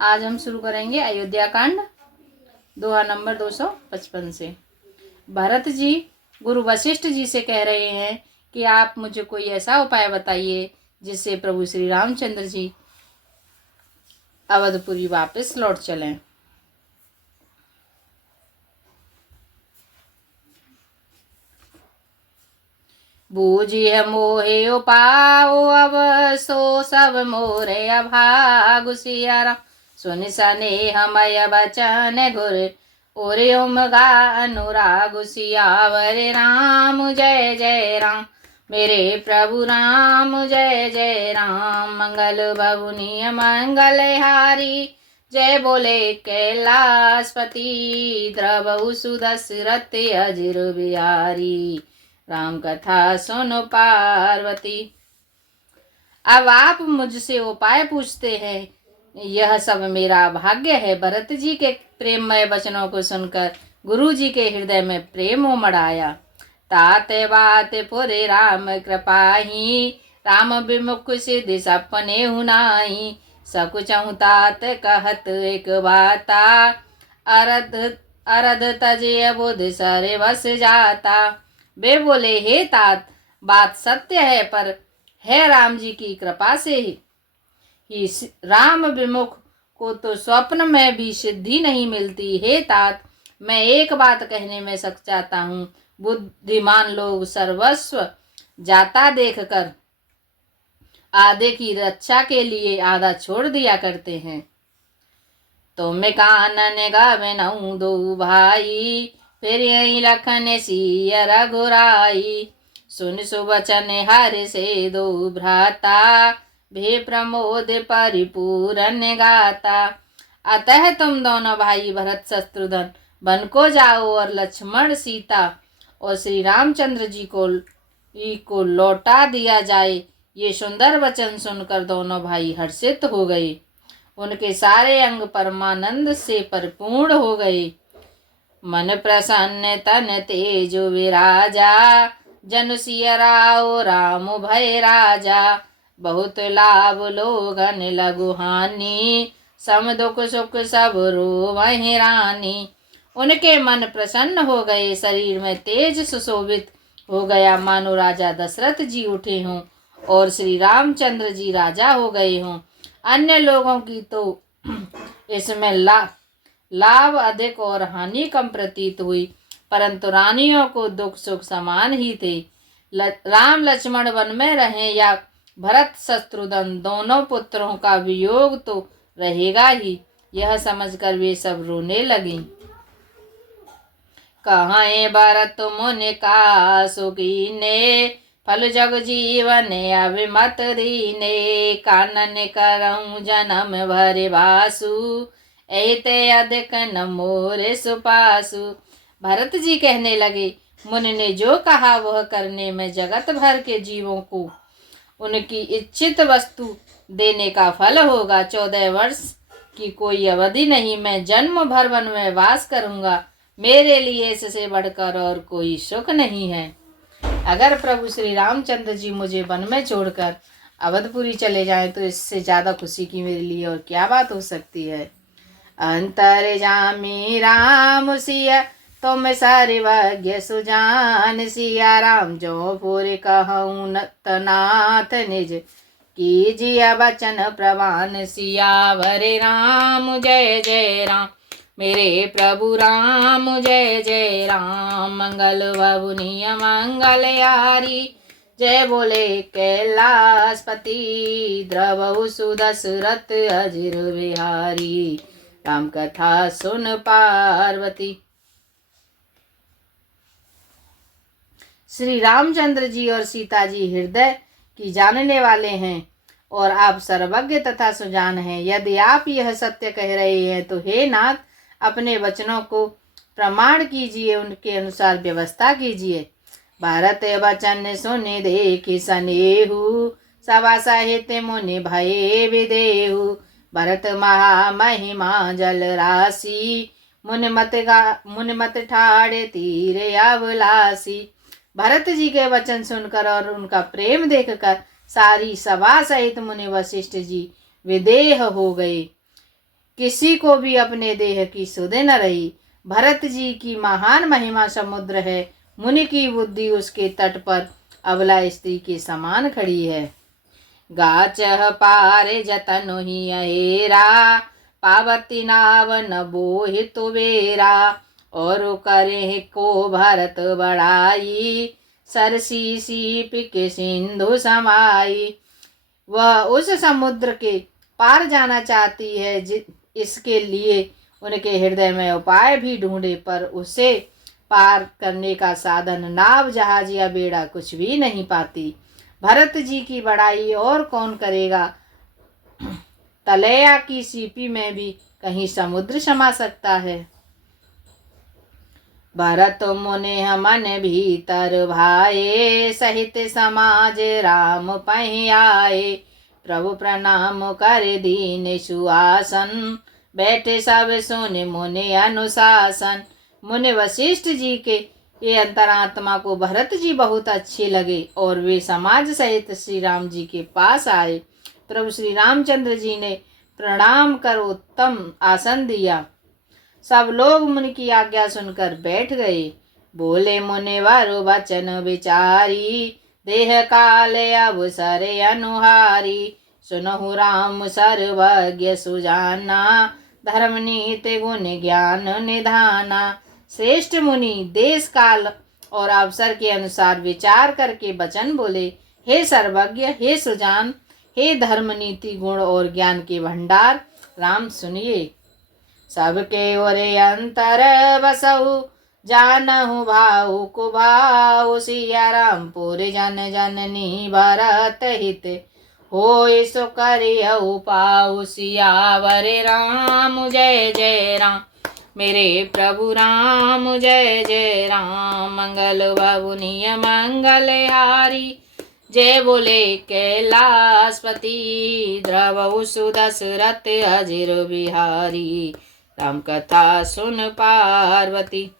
आज हम शुरू करेंगे अयोध्या कांड दोहा नंबर 255 से। भरत जी गुरु वशिष्ठ जी से कह रहे हैं कि आप मुझे कोई ऐसा उपाय बताइए जिससे प्रभु श्री रामचंद्र जी अवधपुरी वापस लौट चलें। बूझिए मोहे उपाओ अब सो सब मोरे अभागु सिया राम सुन सने हमय बचन गुर ओरे उमगा अनुराग सियावर राम जय जय राम मेरे प्रभु राम जय जय राम मंगल भवनीय मंगल हारी जय बोले कैलाशपति द्रवहु सुदशरथ अजिर बिहारी राम कथा सुनो पार्वती। अब आप मुझसे उपाय पूछते हैं, यह सब मेरा भाग्य है। भरत जी के प्रेममय वचनों को सुनकर गुरु जी के हृदय में प्रेम उमड़ आया। ताते बात पुरे राम कृपाही राम विमुख सिद्धि सपने हुनाई सकुचहु तात कहत एक बाता अरध अरध तजे बुध सरे बस जाता। वे बोले, हे तात, बात सत्य है, पर है राम जी की कृपा से ही राम विमुख को तो स्वप्न में भी सिद्धि नहीं मिलती। हे तात, मैं एक बात कहने में सक जाता हूँ। बुद्धिमान लोग सर्वस्व जाता देखकर आधे की रक्षा के लिए आधा छोड़ दिया करते हैं। तो मैं कानन गावे नऊ दो भाई फिर यही लखन सिया रघुराई सुन सुवचन हर से दो भ्राता भे प्रमोद परिपूरन गाता। अतः तुम दोनों भाई भरत शत्रुघ्न वन को जाओ और लक्ष्मण सीता और श्री रामचंद्र जी को लौटा दिया जाए। ये सुंदर वचन सुनकर दोनों भाई हर्षित हो गए। उनके सारे अंग परमानंद से परिपूर्ण हो गए। मन प्रसन्न तन तेज विराजा जन सिया राव राम भय राजा बहुत लाभ लोगन लघु हानि सम दुख सुख सब रोवहि रानी। उनके मन प्रसन्न हो गए, शरीर में तेज सुशोभित हो गया, मानो राजा दशरथ जी उठे हों और श्री रामचंद्र जी राजा हो गए हों। अन्य लोगों की तो इसमें लाभ अधिक और हानि कम प्रतीत हुई, परंतु रानियों को दुख सुख समान ही थे। राम लक्ष्मण वन में रहे या भरत शत्रुघ्न, दोनों पुत्रों का वियोग तो रहेगा ही, यह समझकर वे सब रोने लगी। कहाँ भरत मुनि का सुकीने फल जग जीवन अभिमत दीने कानन करऊं जन्म भरे बासु ऐते अधिक न मोरे सुपासु। भरत जी कहने लगे, मुनि ने जो कहा वह करने में जगत भर के जीवों को उनकी इच्छित वस्तु देने का फल होगा। 14 वर्ष की कोई अवधि नहीं, मैं जन्म भर वन में वास करूंगा। मेरे लिए इससे बढ़कर और कोई सुख नहीं है। अगर प्रभु श्री रामचंद्र जी मुझे वन में छोड़कर अवधपुरी चले जाएं तो इससे ज्यादा खुशी की मेरे लिए और क्या बात हो सकती है। अंतर्यामी राम सिया तुम सर्वज्ञ सुजान सिया राम जो पूरे कहूँ नाथ निज कीजिए वचन प्रवान सियावर राम जय जय राम मेरे प्रभु राम जय जय राम मंगल भवनीय मंगल यारी जय बोले कैलाशपति द्रवहु सुदशरथ अजिर बिहारी राम कथा सुन पार्वती। श्री रामचंद्र जी और सीता जी हृदय की जानने वाले हैं और आप सर्वज्ञ तथा सुजान हैं। यदि आप यह सत्य कह रहे हैं तो हे नाथ, अपने वचनों को प्रमाण कीजिए, उनके अनुसार व्यवस्था कीजिए। भारत वचन सुनि देखि सनेहु सभा सहित मुनि भये विदेहु भरत महामहिमा जल राशि मुनि मत ठाड़े तीर अभिलाषी। भरत जी के वचन सुनकर और उनका प्रेम देखकर सारी सभा सहित मुनि वशिष्ठ जी विदेह हो गए। किसी को भी अपने देह की सुधे न रही। भरत जी की महान महिमा समुद्र है, मुनि की बुद्धि उसके तट पर अबला स्त्री के समान खड़ी है। गाचह पारे जतन ही अहेरा, पावती नाव न बोहित बेरा। और करे को भरत बढ़ाई, सरसी सीप के सिंधु समाई। वह उस समुद्र के पार जाना चाहती है, इसके लिए उनके हृदय में उपाय भी ढूंढे, पर उसे पार करने का साधन नाव, जहाज या बेड़ा कुछ भी नहीं पाती। भरत जी की बड़ाई और कौन करेगा। तलैया की सीपी में भी कहीं समुद्र समा सकता है। भरत मुनि मन भीतर भाए, सहित समाज राम पहि आए। प्रभु प्रणाम कर दीन सुआसन, बैठे सब सुन मुनि अनुशासन। मुनि वशिष्ठ जी के ये अंतरात्मा को भरत जी बहुत अच्छे लगे और वे समाज सहित श्री राम जी के पास आए। प्रभु श्री रामचंद्र जी ने प्रणाम कर उत्तम आसन दिया। सब लोग मुनि की आज्ञा सुनकर बैठ गए। बोले मुनिवर वचन विचारी, देह काल अवसर अनुहारी। सुनहु राम सर्वज्ञ सुजाना, धर्म नीति गुण ज्ञान निधाना। श्रेष्ठ मुनि देश काल और अवसर के अनुसार विचार करके वचन बोले। हे सर्वज्ञ, हे सुजान, हे धर्म नीति गुण और ज्ञान के भंडार, राम सुनिए। सबके ओरे अंतर बसहु, जानहु भाऊ को भाऊ। सिया राम पुर जन जननी भरत हित, होय सो करियहु पाऊ। सियावर राम जय जय राम, मेरे प्रभु राम जय जय राम। मंगल भवनीय मंगल हारी, जय बोले कैलाशपति। द्रवहु सुदशरथ अजिर बिहारी, राम कथा सुन पार्वती।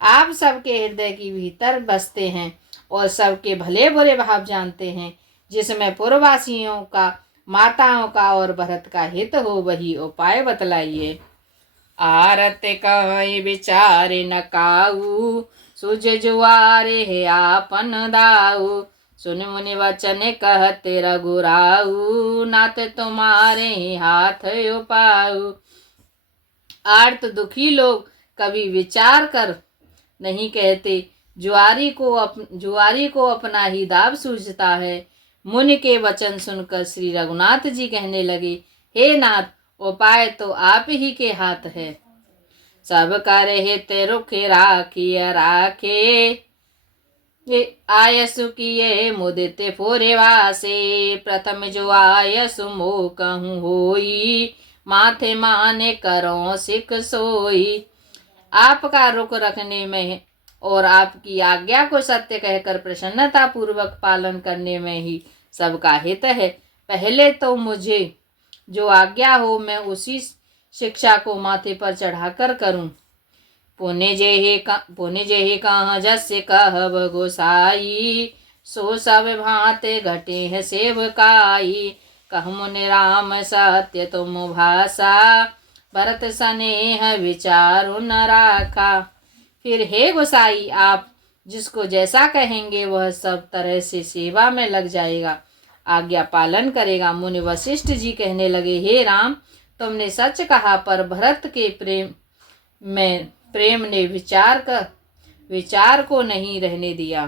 आप सबके हृदय की भीतर बसते हैं और सबके भले बुरे भाव जानते हैं। जिसमें पूर्ववासियों का, माताओं का और भरत का हित हो, वही उपाय बतलाइए। आरत कहीं विचार न काऊ, सुझ जुआरे है आपन दाऊ। सुन मुनि वचन कहते रघुराऊ, नाथ तुम्हारे हाथ उपाऊ। आर्त दुखी लोग कभी विचार कर नहीं कहते, जुआरी को अपना ही दाव सूझता है। मुनि के वचन सुनकर श्री रघुनाथ जी कहने लगे, हे नाथ, उपाय तो आप ही के हाथ है। सब कर हित रुख राखिय राखे, आयसु किए मुदित फोरे वासे। प्रथम जो आयसु मोह कहूँ होई, माथे माने करो सिख सोई। आपका रुख रखने में और आपकी आज्ञा को सत्य कहकर प्रसन्नता पूर्वक पालन करने में ही सबका हित है। पहले तो मुझे जो आज्ञा हो मैं उसी शिक्षा को माथे पर चढ़ाकर करूं। पुण्य जेहि कहाँ जस्य कहब गोसाई, सो सब भांति घटे है सेवकाई। कह मुनि राम सत्य तुम भाषा, भरत स्नेह विचारु न राखा। फिर हे गोसाई, आप जिसको जैसा कहेंगे वह सब तरह से सेवा में लग जाएगा, आज्ञा पालन करेगा। मुनि वशिष्ठ जी कहने लगे, हे राम, तुमने सच कहा, पर भरत के प्रेम ने विचार को नहीं रहने दिया।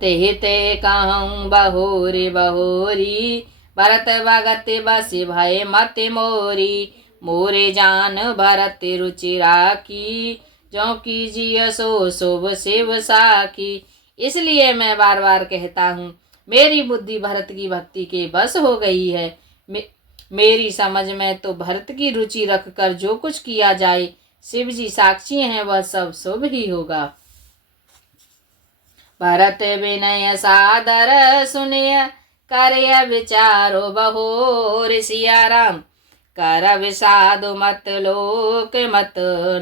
ते ते कहूँ बहोरी बहोरी, भरत भगत बस भय मत मोरी। मोरे जान भरत रुचि राखी, जो कीजिए सो शुभ शिव साखी। इसलिए मैं बार बार कहता हूँ, मेरी बुद्धि भरत की भक्ति के बस हो गई है। मेरी समझ में तो भरत की रुचि रखकर जो कुछ किया जाए, शिव जी साक्षी हैं, वह सब शुभ ही होगा। भरत विनय सादर सुनिय, कार्य विचारो बहोर। सिया राम कर विषादु मत लोक मत,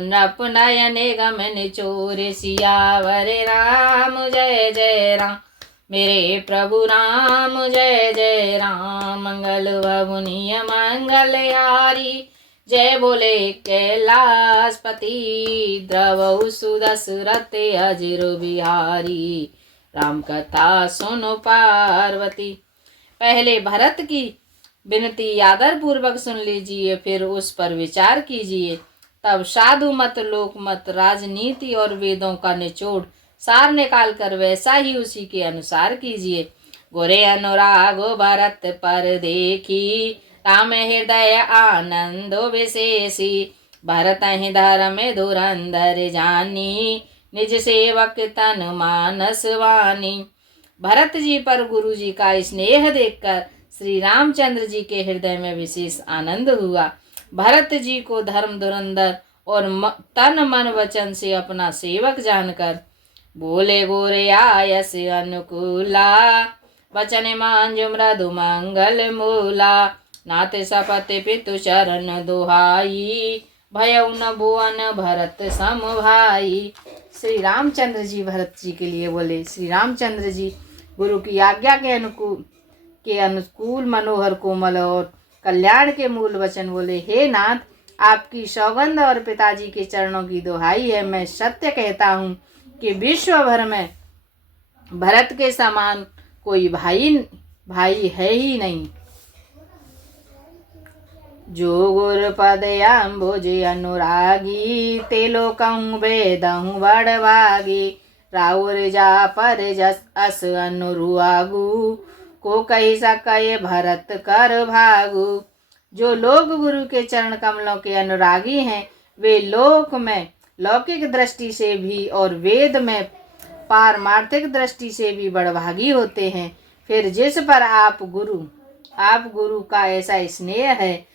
नप नयन गम निचोर। सियावर राम जय जय राम, मेरे प्रभु राम जय जय राम। मंगल भवनीय मंगल हारी, जय बोले कैलाशपति द्रवहु सुदशरथ अजिर बिहारी राम कथा सुनो पार्वती। पहले भरत की विनती आदर पूर्वक सुन लीजिए, फिर उस पर विचार कीजिए। तब साधु मत, लोक मत, राजनीति और वेदों का निचोड़ सार निकाल कर वैसा ही उसी के अनुसार कीजिए। गोरे अनुरागो भरत पर देखी राम हृदय आनंदो विशेषी। भरत ही धर्म धुरंधर जानी निज सेवक तन मानस वानी। भरत जी पर गुरु जी का स्नेह देखकर श्री रामचंद्र जी के हृदय में विशेष आनंद हुआ। भरत जी को धर्म धुरंधर और तन मन वचन से अपना सेवक जानकर बोले गोरे आयस अनुकूला वचन मांजु मृदु मंगल मूला। नाते सपते पितु चरण दुहाई भयउ न भुवन भरत सम भाई। श्री रामचंद्र जी भरत जी के लिए बोले, श्री रामचंद्र जी गुरु की आज्ञा के अनुकूल मनोहर कोमल और कल्याण के मूल वचन बोले, हे नाथ, आपकी सौगंध और पिताजी के चरणों की दुहाई है, मैं सत्य कहता हूँ कि विश्व भर में भरत के समान कोई भाई है ही नहीं। जो गुर पद अम्बुज अनुरागी ते लोकहु वेदहु बड़भागी। राउर जा पर जस अस अनुरुआगु को कही सके भरत कर भागु। जो लोग गुरु के चरण कमलों के अनुरागी हैं, वे लोक में लौकिक दृष्टि से भी और वेद में पारमार्थिक दृष्टि से भी बड़भागी होते हैं। फिर जिस पर आप गुरु का ऐसा स्नेह है,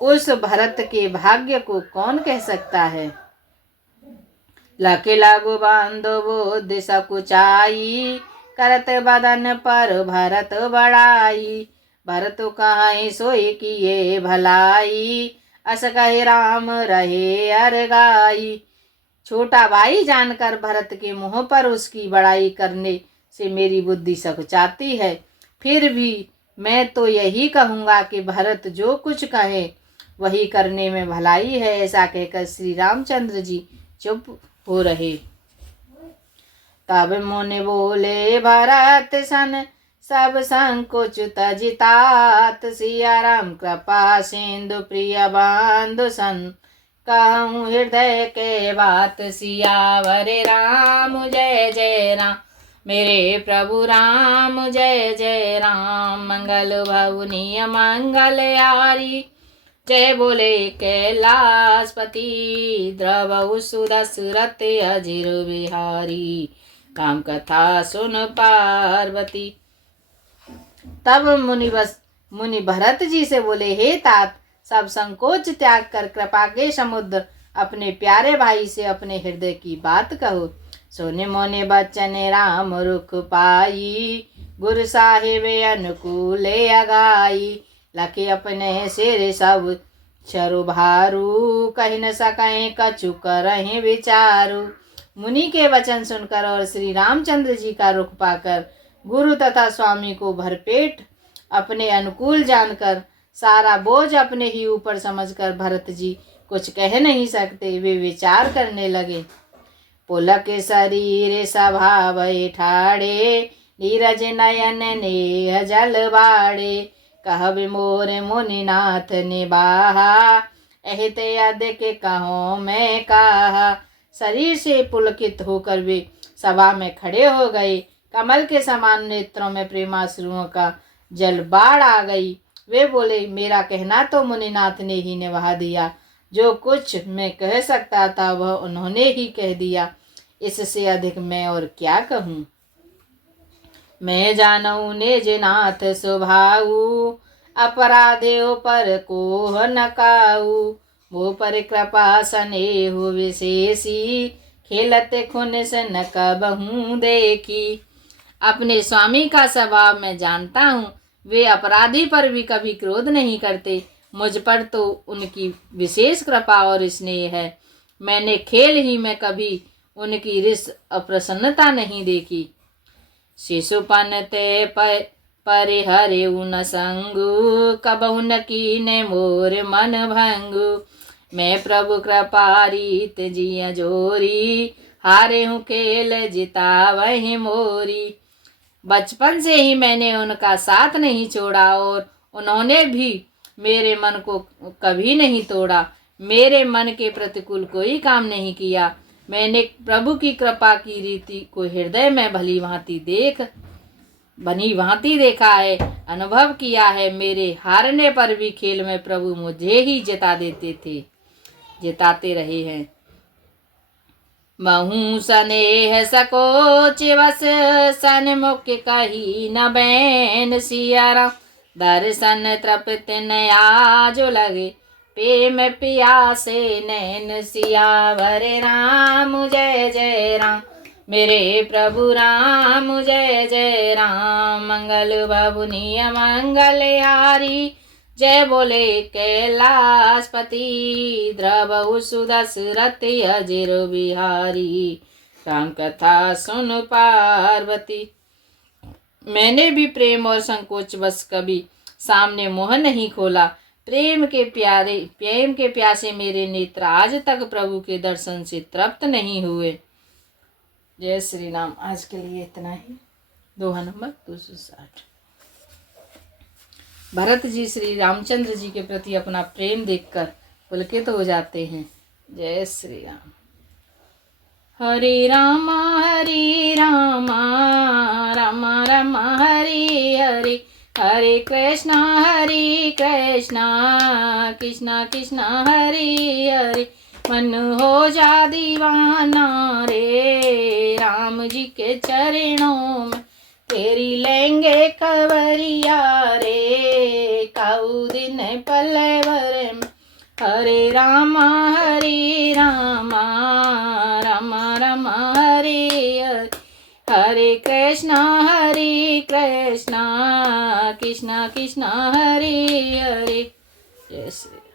उस भरत के भाग्य को कौन कह सकता है। लके लागु बांधो बुद्धि सकुचाई करत बदन पर भरत बड़ाई। भरत कहाँ सोई किए भलाई अस कहे राम रहे अरगाई। छोटा भाई जानकर भरत के मुंह पर उसकी बड़ाई करने से मेरी बुद्धि सकुचाती है। फिर भी मैं तो यही कहूँगा कि भरत जो कुछ कहे वही करने में भलाई है। ऐसा कहकर श्री रामचंद्र जी चुप हो रहे। तब मुनि बोले भरत सन सब संकोच तजितात। सिया राम कृपा सिंधु प्रिय बांधु सन कहूँ हृदय के बात। सियावर राम जय जय राम मेरे प्रभु राम जय जय राम। मंगल भवनीय मंगल यारी जय बोले कैलाशपति द्रवहु सुदशरथ अजिर बिहारी राम कथा सुन पार्वती। तब मुनि भरत जी से बोले, हे तात, सब संकोच त्याग कर कृपा के समुद्र अपने प्यारे भाई से अपने हृदय की बात कहो। सोने मोने बचन राम रुख पाई गुरु साहिब अनुकूले अगाई। लखे अपने सिर सब चरु भारू कही न सकें कछु करहीं विचारू। मुनि के वचन सुनकर और श्री रामचंद्र जी का रुख पाकर गुरु तथा स्वामी को भरपेट अपने अनुकूल जानकर सारा बोझ अपने ही ऊपर समझकर भरत जी कुछ कह नहीं सकते। वे विचार करने लगे। पुलक शरीर स्वभाव ठाड़े नीरज नयन नेह जल बाड़े। कहब मोर मुनिनाथ निबाहा अहित अधिक कहो मैं कहा। शरीर से पुलकित होकर वे सभा में खड़े हो गए। कमल के समान नेत्रों में प्रेमाश्रुओं का जल बाढ़ आ गई। वे बोले, मेरा कहना तो मुनिनाथ ने ही निभा दिया। जो कुछ मैं कह सकता था वह उन्होंने ही कह दिया। इससे अधिक मैं और क्या कहूँ। मैं जानऊ निज नाथ स्वभाऊ अपराधे पर को न काऊ। वो पर कृपा स्नेह विशेषी खेलत खुन से न कबहूँ देखी। अपने स्वामी का स्वभाव मैं जानता हूँ। वे अपराधी पर भी कभी क्रोध नहीं करते। मुझ पर तो उनकी विशेष कृपा और स्नेह है। मैंने खेल ही में कभी उनकी रिस अप्रसन्नता नहीं देखी। शिशुपन ते परे हरे उन संगु कबहु न कीने मोर मन भंगु। मैं प्रभु कृपा रीत जिया जोरी हारे हूँ खेल जिता वही मोरी। बचपन से ही मैंने उनका साथ नहीं छोड़ा और उन्होंने भी मेरे मन को कभी नहीं तोड़ा। मेरे मन के प्रतिकूल कोई काम नहीं किया। मैंने प्रभु की कृपा की रीति को हृदय में भली भांति देखा है, अनुभव किया है। मेरे हारने पर भी खेल में प्रभु मुझे ही जिताते रहे हैं। महू स्नेह सकोच वस सन्मुख कही न बैन सिया राम। दर्शन तृप्त नया जो लगे प्रेम पियासे नैन सियावर राम जय जय राम। मेरे प्रभु राम जय जय राम। मंगल भवनीय मंगलहारी जय बोले कैलाशपति। द्रवहु सुदशरथ अजिर बिहारी राम कथा सुन पार्वती। मैंने भी प्रेम और संकोच बस कभी सामने मुँह नहीं खोला। प्रेम के प्यासे मेरे नेत्र आज तक प्रभु के दर्शन से तृप्त नहीं हुए। जय श्री राम। आज के लिए इतना ही। दोहा नंबर 260। भरत जी श्री रामचंद्र जी के प्रति अपना प्रेम देखकर पुलकित हो जाते हैं। जय श्री राम। हरे रामा राम राम हरे हरे, हरे कृष्णा कृष्णा कृष्णा हरे हरे। मन हो जा दीवाना रे राम जी के चरणों में। तेरी लेंगे कवरिया रे काऊ दिन पलवर में। हरे रामा राम राम हरे हरे, हरे कृष्णा कृष्णा कृष्णा हरे हरे। जय श्री